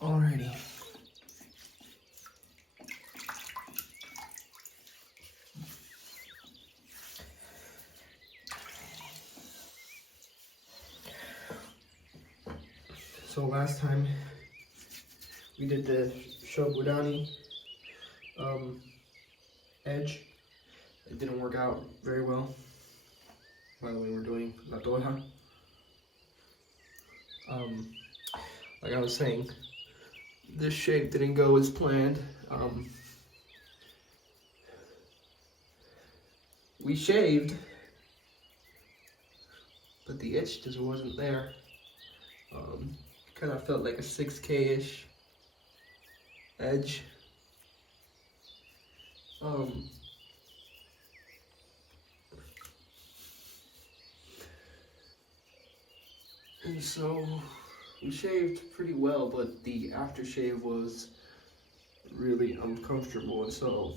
Alrighty. So last time we did the Shobudani edge. It didn't work out very well. By the way, we're doing La Toja. Like I was saying, this shape didn't go as planned. We shaved, but the itch just wasn't there. Kind of felt like a 6K-ish edge. And so we shaved pretty well, but the aftershave was really uncomfortable, and so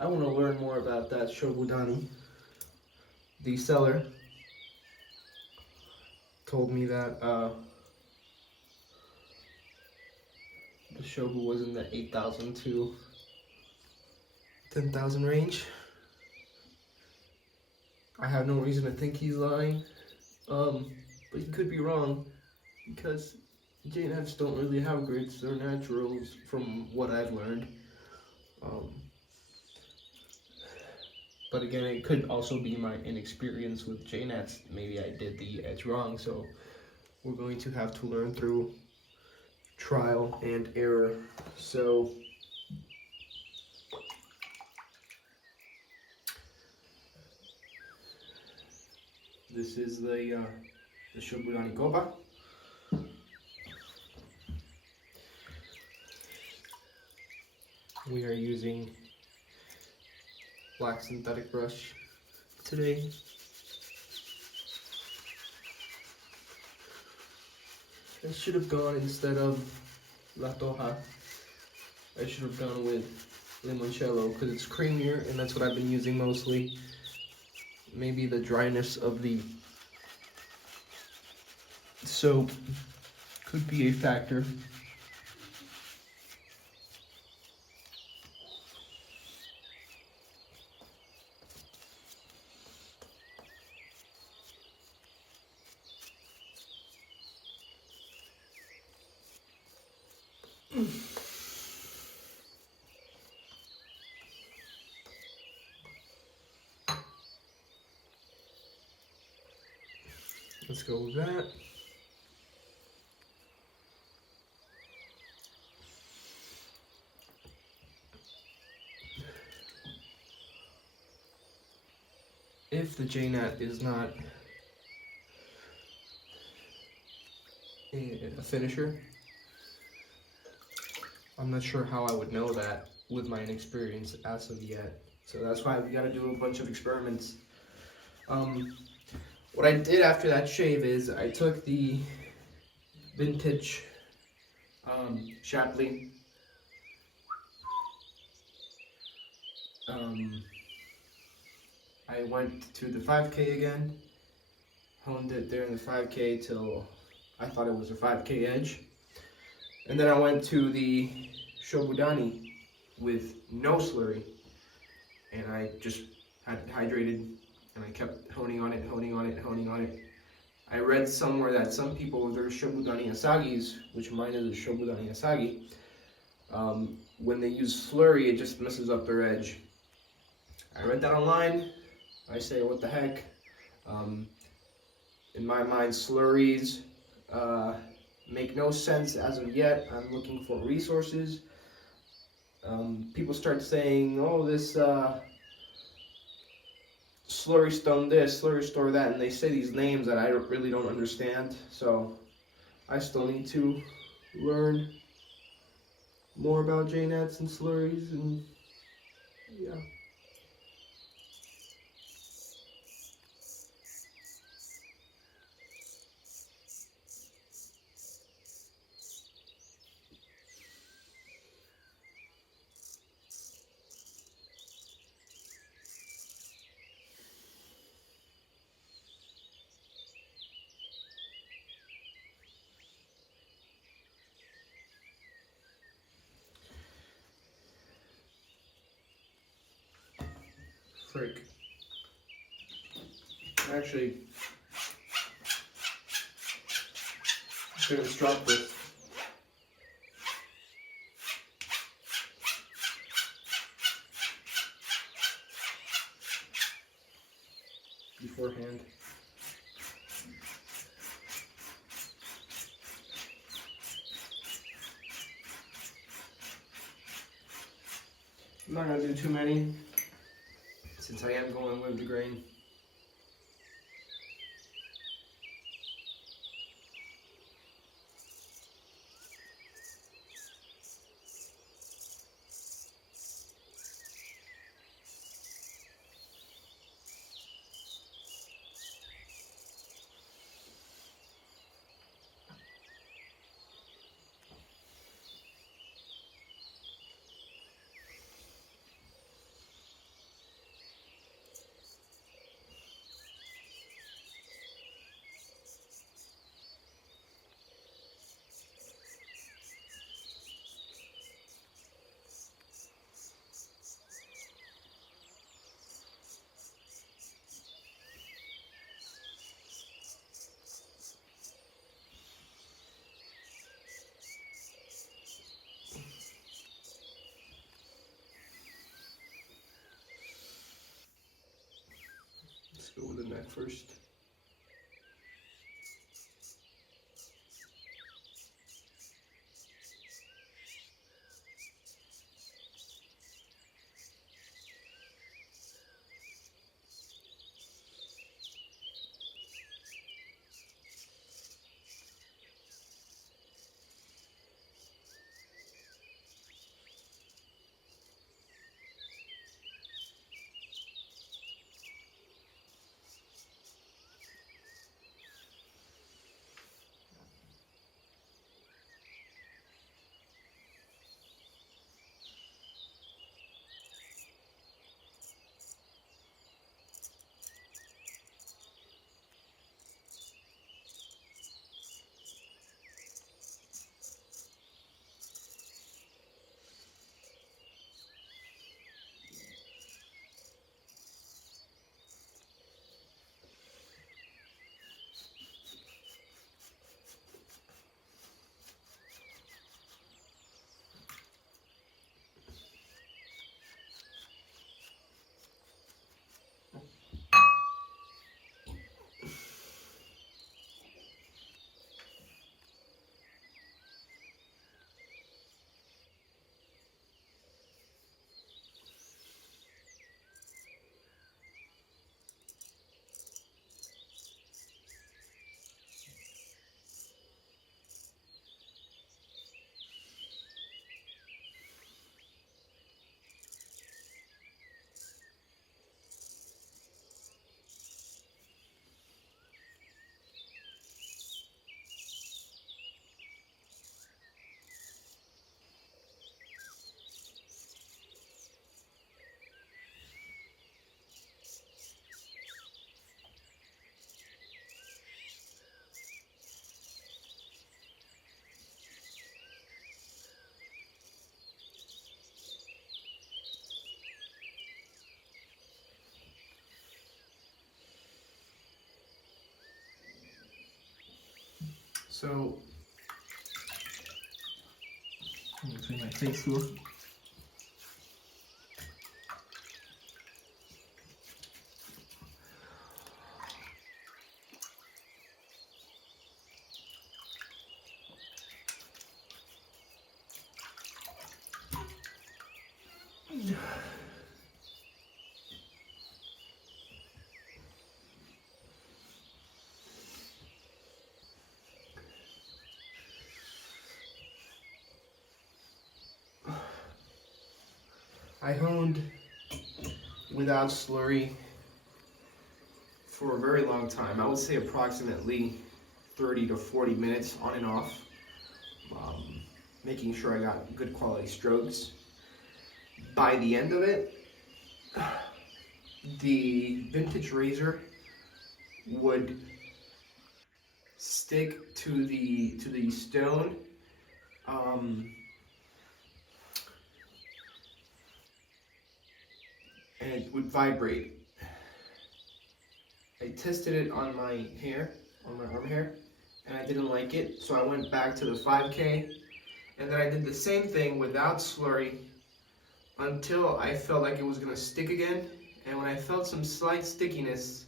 I want to learn more about that Shobudani. The seller told me that the Shobu was in the 8,000 to 10,000 range. I have no reason to think he's lying, but he could be wrong, because J-nets don't really have grits, they're naturals from what I've learned. But again, it could also be my inexperience with J-nets. Maybe I did the edge wrong, so we're going to have to learn through trial and error. So this is the Shobudani Koba. We are using black synthetic brush today. I should have gone, instead of La Toja, I should have gone with limoncello because it's creamier, and that's what I've been using mostly. Maybe the dryness of the soap could be a factor. Let's go with that. If the J-nut is not a finisher, I'm not sure how I would know that with my inexperience as of yet. So that's why we gotta do a bunch of experiments. What I did after that shave is I took the vintage Shapleigh I went to the 5K again, honed it there in the 5K till I thought it was a 5K edge. And then I went to the Shobudani with no slurry, and I just had it hydrated, and I kept honing on it, honing on it, honing on it. I read somewhere that some people with their Shobudani Asagis, which mine is a Shobudani Asagi, when they use slurry, it just messes up their edge. I read that online. I say, what the heck? In my mind, slurries make no sense as of yet. I'm looking for resources. People start saying, oh, this slurry stone this, slurry store that, and they say these names that I really don't understand. So I still need to learn more about J-nets and slurries, and yeah. frick. Actually, I'm gonna drop this. Beforehand. I'm not gonna do too many since I am going with the grain. Let's go with the neck first. So, I'm gonna clean my face here. I honed without slurry for a very long time. I would say approximately 30 to 40 minutes on and off, making sure I got good quality strokes. By the end of it, the vintage razor would stick to the stone and it would vibrate. I tested it on my hair, on my arm hair, and I didn't like it, so I went back to the 5K, and then I did the same thing without slurry until I felt like it was gonna stick again. And when I felt some slight stickiness,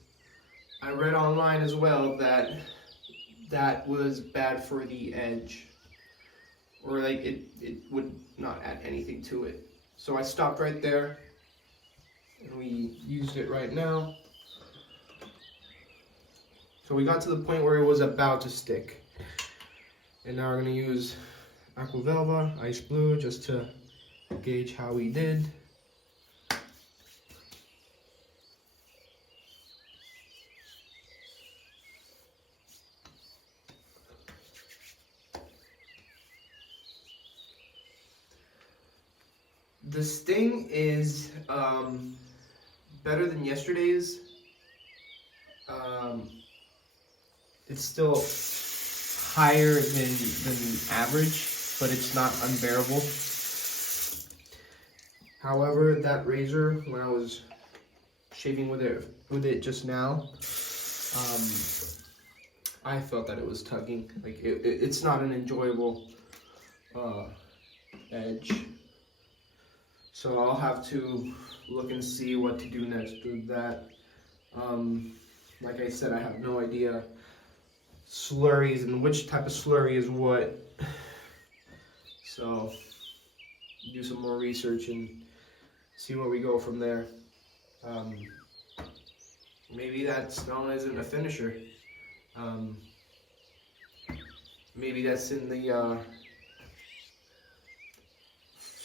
I read online as well that that was bad for the edge, or like it would not add anything to it. So I stopped right there, and we used it right now. So we got to the point where it was about to stick. And now we're gonna use Aquavelva, Ice Blue, just to gauge how we did. The sting is better than yesterday's. It's still higher than average, but it's not unbearable. However, that razor, when I was shaving with it just now, I felt that it was tugging. Like it's not an enjoyable edge. So I'll have to look and see what to do next with that. Like I said, I have no idea slurries and which type of slurry is what. So do some more research and see where we go from there. Maybe that stone isn't a finisher. Maybe that's in the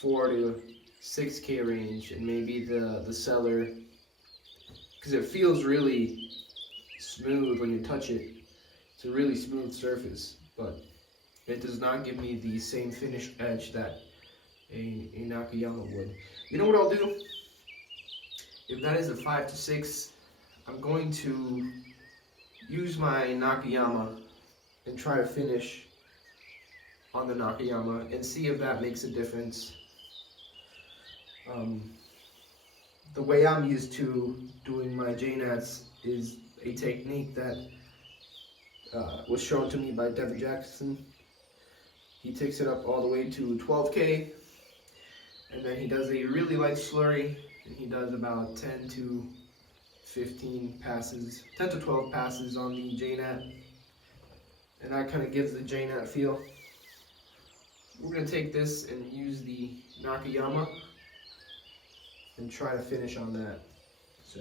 4 to 6K range, and maybe the seller, because it feels really smooth when you touch it. It's a really smooth surface, but it does not give me the same finished edge that a Nakayama would. You know what I'll do? If that is a 5 to 6, I'm going to use my Nakayama and try to finish on the Nakayama and see if that makes a difference. The way I'm used to doing my JNATs is a technique that was shown to me by Devin Jackson. He takes it up all the way to 12K, and then he does a really light slurry, and he does about 10 to 15 passes, 10 to 12 passes on the JNAT, and that kind of gives the JNAT feel. We're going to take this and use the Nakayama and try to finish on that. So